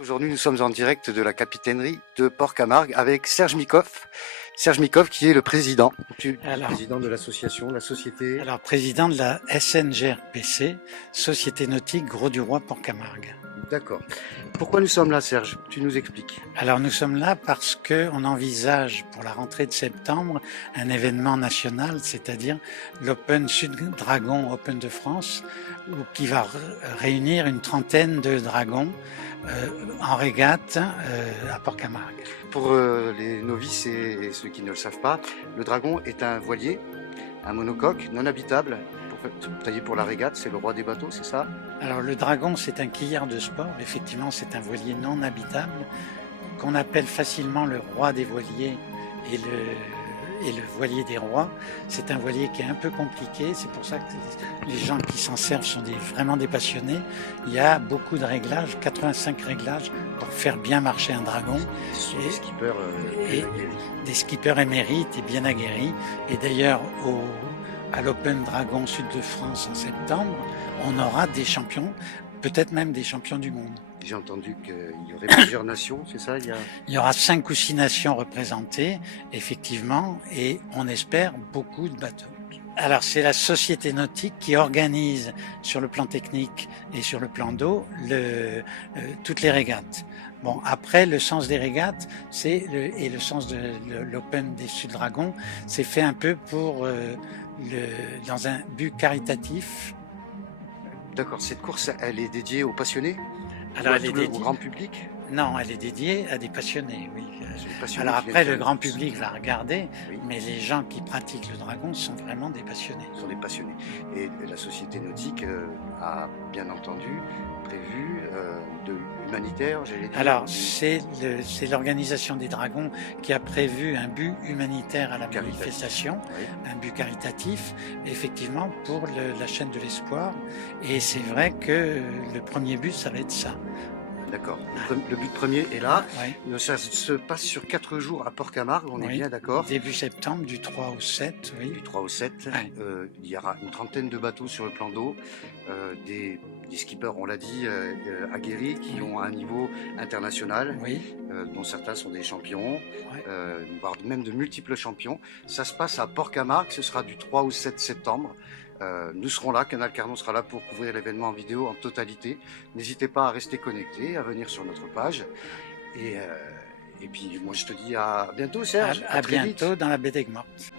Aujourd'hui, nous sommes en direct de la capitainerie de Port-Camargue avec Serge Mikoff. Serge Mikoff qui est le président. Président de l'association, la société. Alors, président de la SNGRPC, Société Nautique Grau-du-Roi Port-Camargue. D'accord. Pourquoi nous sommes là, Serge? Tu nous expliques. Alors, nous sommes là parce que on envisage pour la rentrée de septembre un événement national, c'est-à-dire l'Open Sud Dragon Open de France, qui va réunir une trentaine de dragons en régate à Port-Camargue. Pour les novices et ceux qui ne le savent pas, le dragon est un voilier, un monocoque non habitable, taillé pour la régate, c'est le roi des bateaux, c'est ça? Alors le dragon, c'est un quillard de sport, effectivement c'est un voilier non habitable, qu'on appelle facilement le roi des voiliers et le voilier des rois. C'est un voilier qui est un peu compliqué, c'est pour ça que les gens qui s'en servent sont vraiment des passionnés. Il y a beaucoup de réglages, 85 réglages pour faire bien marcher un dragon. Des skippers émérites et bien aguerris. Et d'ailleurs, à l'Open Dragon Sud de France en septembre, on aura des champions, peut-être même des champions du monde. J'ai entendu qu'il y aurait plusieurs nations, c'est ça? Il y aura 5 ou 6 nations représentées, effectivement, et on espère beaucoup de bateaux. Alors c'est la Société Nautique qui organise sur le plan technique et sur le plan d'eau toutes les régates. Bon, après, le sens des régates, et le sens de l'Open des Sud Dragons, c'est fait un peu dans un but caritatif. D'accord, cette course, elle est dédiée aux passionnés? Alors, elle est dédiée au grand public? Non, elle est dédiée à des passionnés, oui. Passionnés. Alors après, le grand public va regarder, oui. Mais les gens qui pratiquent le dragon sont vraiment des passionnés. Ce sont des passionnés. Et la Société Nautique a bien entendu prévu de l'humanitaire, j'allais dire. Alors, c'est l'organisation des dragons qui a prévu un but humanitaire à la manifestation, oui. Un but caritatif, effectivement, pour la chaîne de l'espoir. Et c'est vrai que le premier but, ça va être ça. D'accord. Le but premier est là. Oui. Ça se passe sur 4 jours à Port-Camargue, on est bien d'accord? Début septembre, du 3 au 7. Oui. Du 3 au 7. Oui. Il y aura une trentaine de bateaux sur le plan d'eau, des skippers, on l'a dit, aguerris, qui ont un niveau international, oui. Dont certains sont des champions, voire même de multiples champions. Ça se passe à Port-Camargue, ce sera du 3 au 7 septembre. Nous serons là, Canal Carnon sera là pour couvrir l'événement en vidéo en totalité. N'hésitez pas à rester connecté, à venir sur notre page. Et puis moi je te dis à bientôt, Serge. À bientôt dans la baie d'Aigues-Mortes.